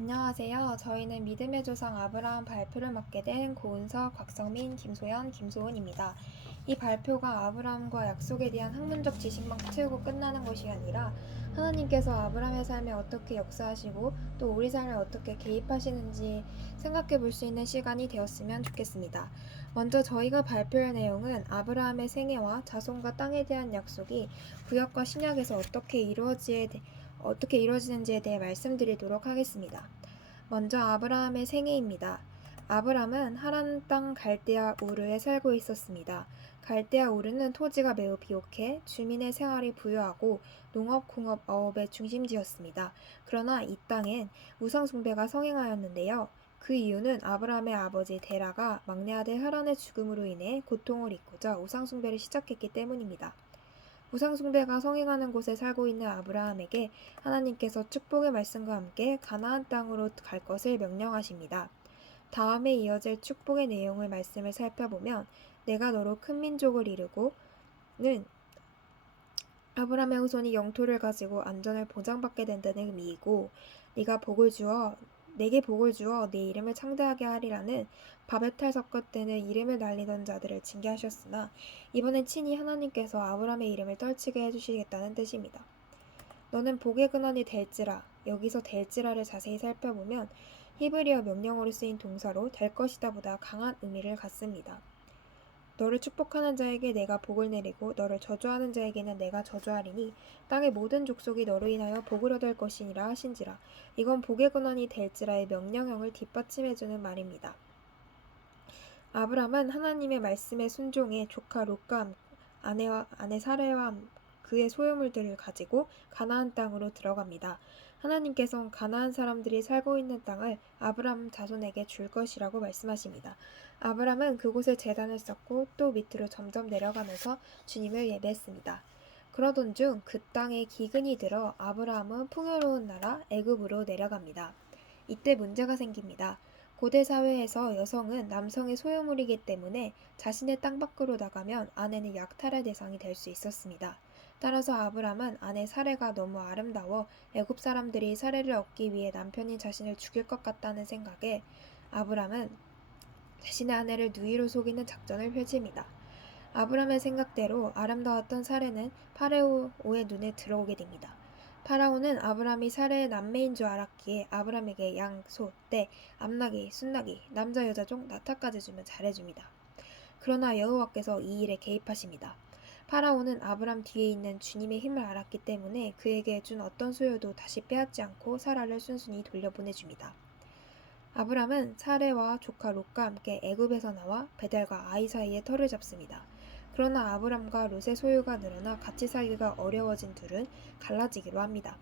안녕하세요. 저희는 믿음의 조상 아브라함 발표를 맡게 된 고은석, 곽성민, 김소연, 김소은입니다. 이 발표가 아브라함과 약속에 대한 학문적 지식만 채우고 끝나는 것이 아니라 하나님께서 아브라함의 삶에 어떻게 역사하시고 또 우리 삶에 어떻게 개입하시는지 생각해 볼 수 있는 시간이 되었으면 좋겠습니다. 먼저 저희가 발표할 내용은 아브라함의 생애와 자손과 땅에 대한 약속이 구약과 신약에서 어떻게 이루어지는지에 대해 말씀드리도록 하겠습니다. 먼저 아브라함의 생애입니다. 아브람은 하란 땅 갈대아 우르에 살고 있었습니다. 갈대아 우르는 토지가 매우 비옥해 주민의 생활이 부유하고 농업, 공업, 어업의 중심지였습니다. 그러나 이 땅엔 우상 숭배가 성행하였는데요. 그 이유는 아브라함의 아버지 데라가 막내 아들 하란의 죽음으로 인해 고통을 잊고자 우상 숭배를 시작했기 때문입니다. 우상 숭배가 성행하는 곳에 살고 있는 아브라함에게 하나님께서 축복의 말씀과 함께 가나안 땅으로 갈 것을 명령하십니다. 다음에 이어질 축복의 내용을 말씀을 살펴보면 내가 너로 큰 민족을 이루고는 아브라함의 후손이 영토를 가지고 안전을 보장받게 된다는 의미이고 내게 복을 주어 내 이름을 창대하게 하리라는 바베탈 섞을 때는 이름을 날리던 자들을 징계하셨으나 이번엔 친히 하나님께서 아브라함의 이름을 떨치게 해주시겠다는 뜻입니다. 너는 복의 근원이 될지라. 여기서 될지라를 자세히 살펴보면 히브리어 명령어로 쓰인 동사로 될 것이다 보다 강한 의미를 갖습니다. 너를 축복하는 자에게 내가 복을 내리고 너를 저주하는 자에게는 내가 저주하리니 땅의 모든 족속이 너로 인하여 복을 얻을 것이니라 하신지라. 이건 복의 근원이 될지라의 명령형을 뒷받침해주는 말입니다. 아브람은 하나님의 말씀에 순종해 조카 롯과 아내 사레와 그의 소유물들을 가지고 가나안 땅으로 들어갑니다. 하나님께서는 가나안 사람들이 살고 있는 땅을 아브람 자손에게 줄 것이라고 말씀하십니다. 아브람은 그곳에 제단을 쌓고 또 밑으로 점점 내려가면서 주님을 예배했습니다. 그러던 중 그 땅에 기근이 들어 아브라함은 풍요로운 나라 애굽으로 내려갑니다. 이때 문제가 생깁니다. 고대 사회에서 여성은 남성의 소유물이기 때문에 자신의 땅 밖으로 나가면 아내는 약탈의 대상이 될 수 있었습니다. 따라서 아브람은 아내 사레가 너무 아름다워 애굽 사람들이 사레를 얻기 위해 남편인 자신을 죽일 것 같다는 생각에 아브람은 자신의 아내를 누이로 속이는 작전을 펼칩니다. 아브람의 생각대로 아름다웠던 사레는 파라오의 눈에 들어오게 됩니다. 파라오는 아브람이 사레의 남매인 줄 알았기에 아브람에게 양, 소, 떼, 암나귀, 순나귀, 남자 여자 종 나타까지 주면 잘해줍니다. 그러나 여호와께서 이 일에 개입하십니다. 파라오는 아브람 뒤에 있는 주님의 힘을 알았기 때문에 그에게 준 어떤 소유도 다시 빼앗지 않고 사라를 순순히 돌려보내줍니다. 아브람은 사레와 조카 롯과 함께 애굽에서 나와 베델과 아이 사이에 터를 잡습니다. 그러나 아브람과 롯의 소유가 늘어나 같이 살기가 어려워진 둘은 갈라지기로 합니다.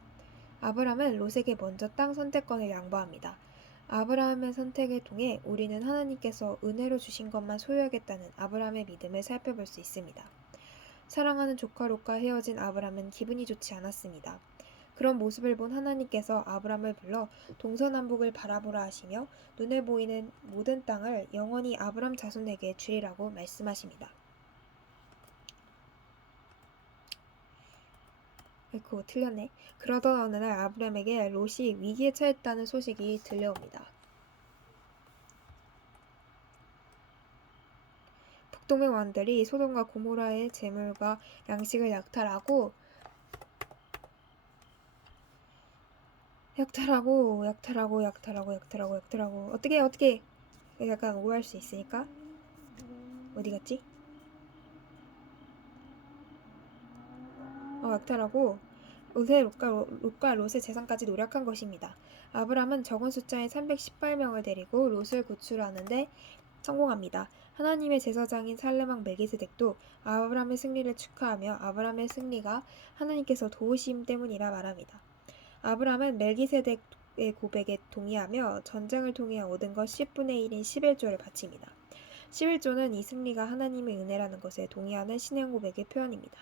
아브람은 롯에게 먼저 땅 선택권을 양보합니다. 아브라함의 선택을 통해 우리는 하나님께서 은혜로 주신 것만 소유하겠다는 아브람의 믿음을 살펴볼 수 있습니다. 사랑하는 조카 롯과 헤어진 아브람은 기분이 좋지 않았습니다. 그런 모습을 본 하나님께서 아브람을 불러 동서남북을 바라보라 하시며 눈에 보이는 모든 땅을 영원히 아브람 자손에게 주리라고 말씀하십니다. 그거 틀렸네. 그러던 어느 날 아브람에게 롯이 위기에 처했다는 소식이 들려옵니다. 북동의 왕들이 소돔과 고모라의 재물과 양식을 약탈하고 어떻게 약간 오해할 수 있으니까 어디 갔지? 약탈하고 롯과 롯의 재산까지 노력한 것입니다. 아브람은 적은 숫자의 318명을 데리고 롯을 구출하는데 성공합니다. 하나님의 제사장인 살레망 멜기세덱도 아브람의 승리를 축하하며 아브람의 승리가 하나님께서 도우심 때문이라 말합니다. 아브람은 멜기세덱의 고백에 동의하며 전쟁을 통해 얻은 것 10분의 1인 11조를 바칩니다. 11조는 이 승리가 하나님의 은혜라는 것에 동의하는 신앙 고백의 표현입니다.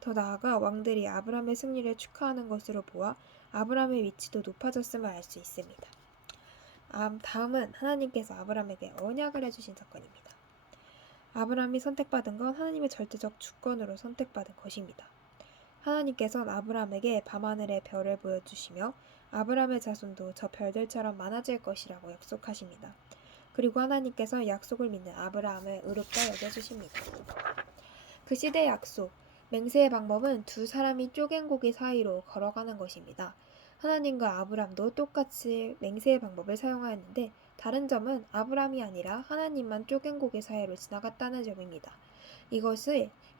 더 나아가 왕들이 아브람의 승리를 축하하는 것으로 보아 아브람의 위치도 높아졌음을 알 수 있습니다. 다음은 하나님께서 아브람에게 언약을 해주신 사건입니다. 아브람이 선택받은 건 하나님의 절대적 주권으로 선택받은 것입니다. 하나님께서는 아브람에게 밤하늘의 별을 보여주시며 아브라함의 자손도 저 별들처럼 많아질 것이라고 약속하십니다. 그리고 하나님께서 약속을 믿는 아브라함을 의롭다 여겨주십니다. 그 시대의 약속, 맹세의 방법은 두 사람이 쪼갠 고기 사이로 걸어가는 것입니다. 하나님과 아브람도 똑같이 맹세의 방법을 사용하였는데 다른 점은 아브람이 아니라 하나님만 쪼갠 고기 사이로 지나갔다는 점입니다.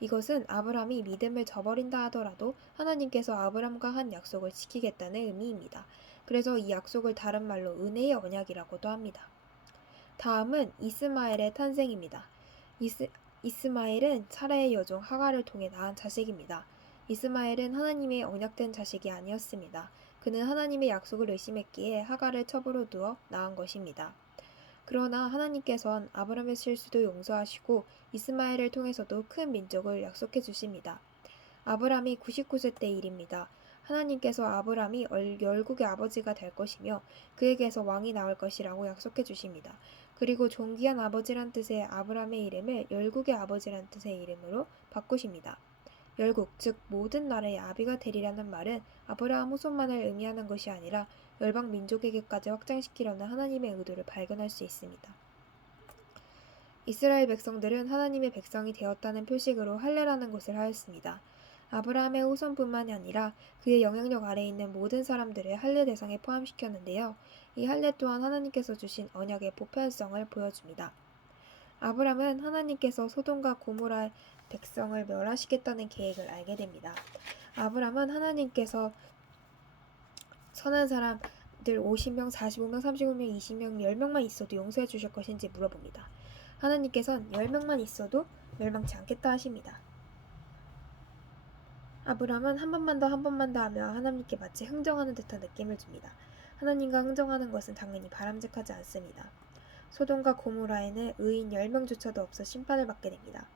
이것은 아브람이 믿음을 저버린다 하더라도 하나님께서 아브람과 한 약속을 지키겠다는 의미입니다. 그래서 이 약속을 다른 말로 은혜의 언약이라고도 합니다. 다음은 이스마엘의 탄생입니다. 이스마엘은 사라의 여종 하갈을 통해 낳은 자식입니다. 이스마엘은 하나님의 언약된 자식이 아니었습니다. 그는 하나님의 약속을 의심했기에 하갈을 첩으로 두어 낳은 것입니다. 그러나 하나님께서는 아브람의 실수도 용서하시고 이스마엘을 통해서도 큰 민족을 약속해 주십니다. 아브람이 99세 때 일입니다. 하나님께서 아브람이 열국의 아버지가 될 것이며 그에게서 왕이 나올 것이라고 약속해 주십니다. 그리고 존귀한 아버지란 뜻의 아브람의 이름을 열국의 아버지란 뜻의 이름으로 바꾸십니다. 열국, 즉 모든 나라의 아비가 되리라는 말은 아브라함 후손만을 의미하는 것이 아니라 열방 민족에게까지 확장시키려는 하나님의 의도를 발견할 수 있습니다. 이스라엘 백성들은 하나님의 백성이 되었다는 표식으로 할례라는 것을 하였습니다. 아브라함의 후손뿐만이 아니라 그의 영향력 아래에 있는 모든 사람들을 할례 대상에 포함시켰는데요. 이 할례 또한 하나님께서 주신 언약의 보편성을 보여줍니다. 아브람은 하나님께서 소돔과 고모라의 백성을 멸하시겠다는 계획을 알게 됩니다. 아브람은 하나님께서 선한 사람들 50명, 45명, 35명, 20명, 10명만 있어도 용서해 주실 것인지 물어봅니다. 하나님께서는 10명만 있어도 멸망치 않겠다 하십니다. 아브람은 한 번만 더 하며 하나님께 마치 흥정하는 듯한 느낌을 줍니다. 하나님과 흥정하는 것은 당연히 바람직하지 않습니다. 소돔과 고모라에는 의인 10명조차도 없어 심판을 받게 됩니다.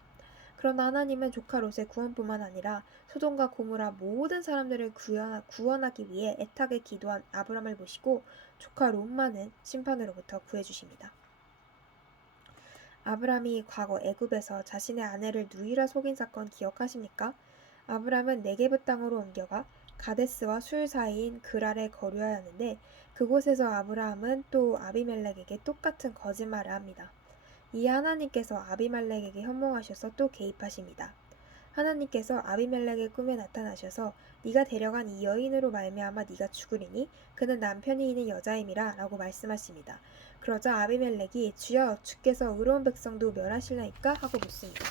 그러나 하나님은 조카 롯의 구원뿐만 아니라 소돔과 고모라 모든 사람들을 구원하기 위해 애타게 기도한 아브람을 보시고 조카 롯만은 심판으로부터 구해주십니다. 아브람이 과거 애굽에서 자신의 아내를 누이라 속인 사건 기억하십니까? 아브람은 네게브 땅으로 옮겨가 가데스와 술 사이인 그랄에 거류하였는데 그곳에서 아브라함은 또 아비멜렉에게 똑같은 거짓말을 합니다. 이에 하나님께서 아비멜렉에게 현몽하셔서 또 개입하십니다. 하나님께서 아비멜렉의 꿈에 나타나셔서 네가 데려간 이 여인으로 말미암아 네가 죽으리니 그는 남편이 있는 여자임이라 라고 말씀하십니다. 그러자 아비멜렉이 주여 주께서 의로운 백성도 멸하실나이까 하고 묻습니다.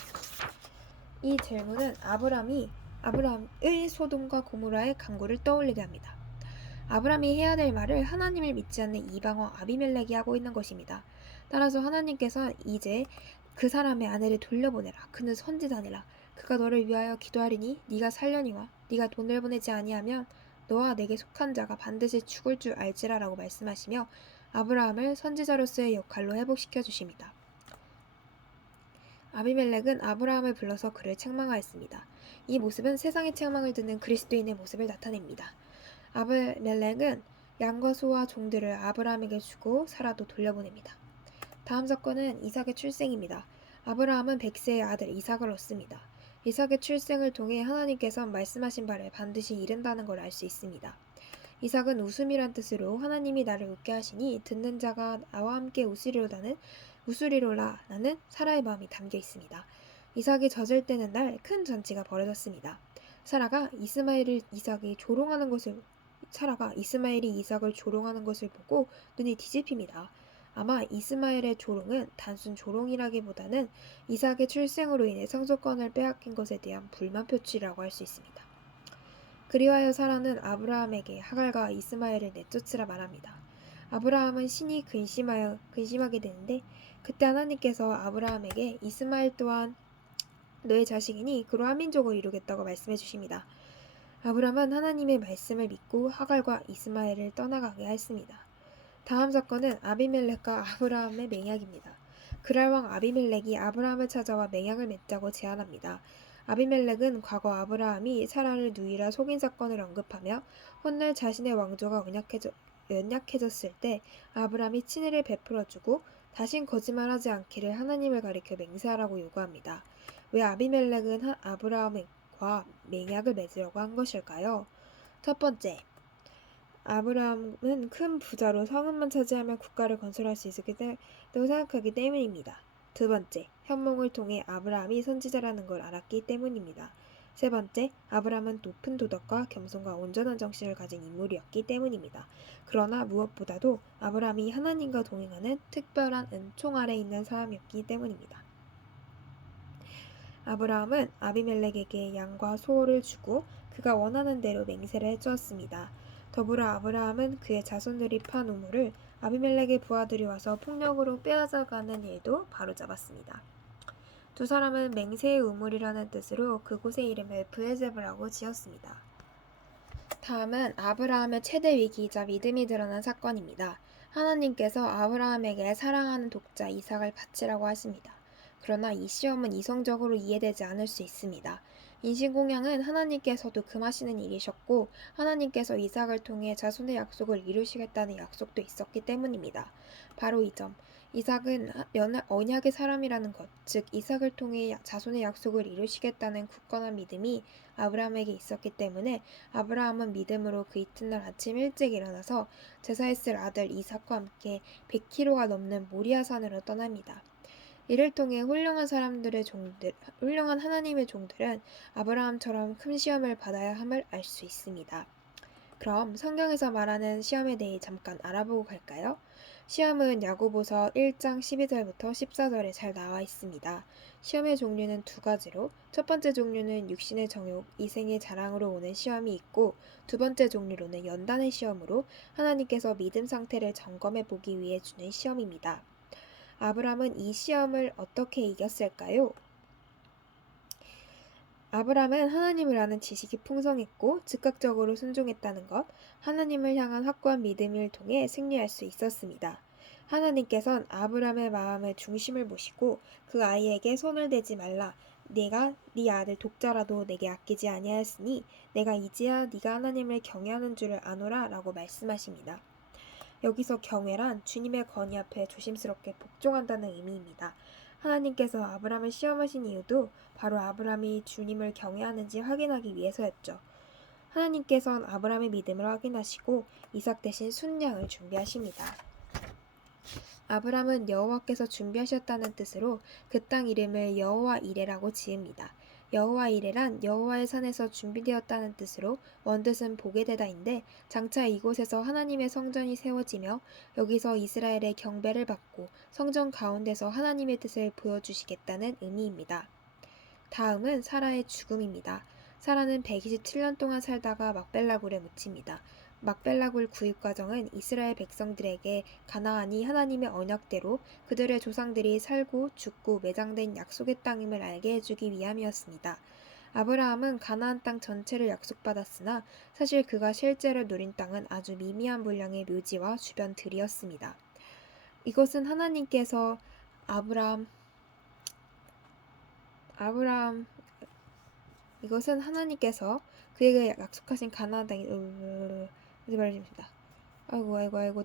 이 질문은 아브람의 소돔과 고모라의 강구를 떠올리게 합니다. 아브람이 해야 될 말을 하나님을 믿지 않는 이방어 아비멜렉이 하고 있는 것입니다. 따라서 하나님께서 이제 그 사람의 아내를 돌려보내라. 그는 선지자니라. 그가 너를 위하여 기도하리니 네가 살려니와 네가 돈을 보내지 아니하면 너와 내게 속한 자가 반드시 죽을 줄 알지라 라고 말씀하시며 아브라함을 선지자로서의 역할로 회복시켜 주십니다. 아비멜렉은 아브라함을 불러서 그를 책망하였습니다. 이 모습은 세상의 책망을 듣는 그리스도인의 모습을 나타냅니다. 아비멜렉은 양과 소와 종들을 아브라함에게 주고 사라도 돌려보냅니다. 다음 사건은 이삭의 출생입니다. 아브라함은 100세의 아들 이삭을 얻습니다. 이삭의 출생을 통해 하나님께서 말씀하신 바를 반드시 이룬다는 걸 알 수 있습니다. 이삭은 웃음이란 뜻으로 하나님이 나를 웃게 하시니 듣는 자가 나와 함께 웃으리로라라는 사라의 마음이 담겨 있습니다. 이삭이 젖을 떼는 날 큰 잔치가 벌어졌습니다. 사라가 이스마엘이 이삭을 조롱하는 것을 보고 눈이 뒤집힙니다. 아마 이스마엘의 조롱은 단순 조롱이라기보다는 이삭의 출생으로 인해 상속권을 빼앗긴 것에 대한 불만 표출이라고 할 수 있습니다. 그리하여 사라는 아브라함에게 하갈과 이스마엘을 내쫓으라 말합니다. 아브라함은 신이 근심하게 되는데 그때 하나님께서 아브라함에게 이스마엘 또한 너의 자식이니 그로 한 민족을 이루겠다고 말씀해 주십니다. 아브라함은 하나님의 말씀을 믿고 하갈과 이스마엘을 떠나가게 하였습니다. 다음 사건은 아비멜렉과 아브라함의 맹약입니다. 그랄 왕 아비멜렉이 아브라함을 찾아와 맹약을 맺자고 제안합니다. 아비멜렉은 과거 아브라함이 사라를 누이라 속인 사건을 언급하며 훗날 자신의 왕조가 연약해졌을 때 아브라함이 친일을 베풀어주고 다신 거짓말하지 않기를 하나님을 가리켜 맹세하라고 요구합니다. 왜 아비멜렉은 아브라함과 맹약을 맺으려고 한 것일까요? 첫 번째, 아브라함은 큰 부자로 성읍만 차지하면 국가를 건설할 수 있었다고 생각하기 때문입니다. 두 번째, 현몽을 통해 아브라함이 선지자라는 걸 알았기 때문입니다. 세 번째, 아브라함은 높은 도덕과 겸손과 온전한 정신을 가진 인물이었기 때문입니다. 그러나 무엇보다도 아브라함이 하나님과 동행하는 특별한 은총 아래 있는 사람이었기 때문입니다. 아브라함은 아비멜렉에게 양과 소를 주고 그가 원하는 대로 맹세를 해주었습니다. 더불어 아브라함은 그의 자손들이 판 우물을 아비멜렉의 부하들이 와서 폭력으로 빼앗아가는 일도 바로잡았습니다. 두 사람은 맹세의 우물이라는 뜻으로 그곳의 이름을 브에제브라고 지었습니다. 다음은 아브라함의 최대 위기이자 믿음이 드러난 사건입니다. 하나님께서 아브라함에게 사랑하는 독자 이삭을 바치라고 하십니다. 그러나 이 시험은 이성적으로 이해되지 않을 수 있습니다. 인신공양은 하나님께서도 금하시는 일이셨고 하나님께서 이삭을 통해 자손의 약속을 이루시겠다는 약속도 있었기 때문입니다. 바로 이 점, 이삭은 언약의 사람이라는 것, 즉 이삭을 통해 자손의 약속을 이루시겠다는 굳건한 믿음이 아브라함에게 있었기 때문에 아브라함은 믿음으로 그 이튿날 아침 일찍 일어나서 제사했을 아들 이삭과 함께 100km가 넘는 모리아산으로 떠납니다. 이를 통해 훌륭한 하나님의 종들은 아브라함처럼 큰 시험을 받아야 함을 알 수 있습니다. 그럼 성경에서 말하는 시험에 대해 잠깐 알아보고 갈까요? 시험은 야고보서 1장 12절부터 14절에 잘 나와 있습니다. 시험의 종류는 두 가지로 첫 번째 종류는 육신의 정욕, 이생의 자랑으로 오는 시험이 있고 두 번째 종류로는 연단의 시험으로 하나님께서 믿음 상태를 점검해 보기 위해 주는 시험입니다. 아브라함은 이 시험을 어떻게 이겼을까요? 아브라함은 하나님을 아는 지식이 풍성했고 즉각적으로 순종했다는 것, 하나님을 향한 확고한 믿음을 통해 승리할 수 있었습니다. 하나님께선 아브라함의 마음의 중심을 보시고 그 아이에게 손을 대지 말라. 네가 네 아들 독자라도 내게 아끼지 아니하였으니 내가 이제야 네가 하나님을 경외하는 줄을 아노라 라고 말씀하십니다. 여기서 경외란 주님의 권위 앞에 조심스럽게 복종한다는 의미입니다. 하나님께서 아브라함을 시험하신 이유도 바로 아브라함이 주님을 경외하는지 확인하기 위해서였죠. 하나님께서는 아브라함의 믿음을 확인하시고 이삭 대신 순양을 준비하십니다. 아브라함은 여호와께서 준비하셨다는 뜻으로 그 땅 이름을 여호와 이레라고 지읍니다. 여호와 이레란 여호와의 산에서 준비되었다는 뜻으로 원뜻은 보게 되다인데 장차 이곳에서 하나님의 성전이 세워지며 여기서 이스라엘의 경배를 받고 성전 가운데서 하나님의 뜻을 보여주시겠다는 의미입니다. 다음은 사라의 죽음입니다. 사라는 127년 동안 살다가 막벨라 굴에 묻힙니다. 막벨라 굴 구입 과정은 이스라엘 백성들에게 가나안이 하나님의 언약대로 그들의 조상들이 살고 죽고 매장된 약속의 땅임을 알게 해주기 위함이었습니다. 아브라함은 가나안 땅 전체를 약속받았으나 사실 그가 실제로 누린 땅은 아주 미미한 분량의 묘지와 주변 들이었습니다. 이것은 하나님께서 이것은 하나님께서 그에게 약속하신 가나안 땅이 말입니다. 아이고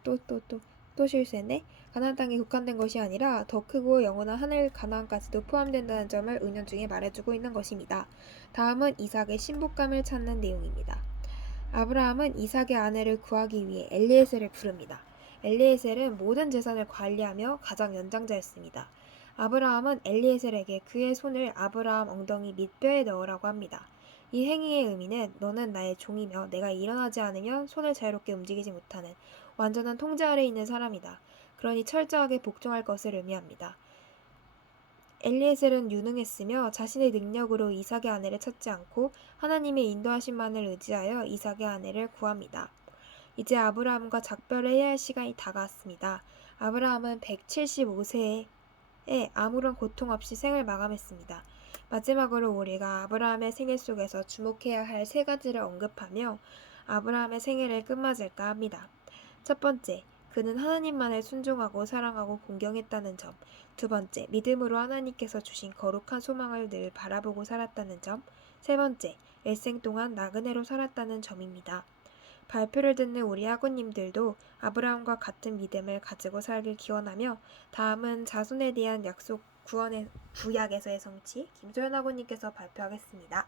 또 실수했네. 가나안 땅에 국한된 것이 아니라 더 크고 영원한 하늘 가나안까지도 포함된다는 점을 은연중에 말해주고 있는 것입니다. 다음은 이삭의 신부감을 찾는 내용입니다. 아브라함은 이삭의 아내를 구하기 위해 엘리에셀을 부릅니다. 엘리에셀은 모든 재산을 관리하며 가장 연장자였습니다. 아브라함은 엘리에셀에게 그의 손을 아브라함 엉덩이 밑뼈에 넣으라고 합니다. 이 행위의 의미는 너는 나의 종이며 내가 일어나지 않으면 손을 자유롭게 움직이지 못하는 완전한 통제 아래 있는 사람이다. 그러니 철저하게 복종할 것을 의미합니다. 엘리에셀은 유능했으며 자신의 능력으로 이삭의 아내를 찾지 않고 하나님의 인도하심만을 의지하여 이삭의 아내를 구합니다. 이제 아브라함과 작별을 해야 할 시간이 다가왔습니다. 아브라함은 175세에 아무런 고통 없이 생을 마감했습니다. 마지막으로 우리가 아브라함의 생애 속에서 주목해야 할 세 가지를 언급하며 아브라함의 생애를 끝맞을까 합니다. 첫 번째, 그는 하나님만을 순종하고 사랑하고 공경했다는 점. 두 번째, 믿음으로 하나님께서 주신 거룩한 소망을 늘 바라보고 살았다는 점. 세 번째, 일생 동안 나그네로 살았다는 점입니다. 발표를 듣는 우리 아구님들도 아브라함과 같은 믿음을 가지고 살길 기원하며 다음은 자손에 대한 약속 구약에서의 성취 김소연 아구님께서 발표하겠습니다.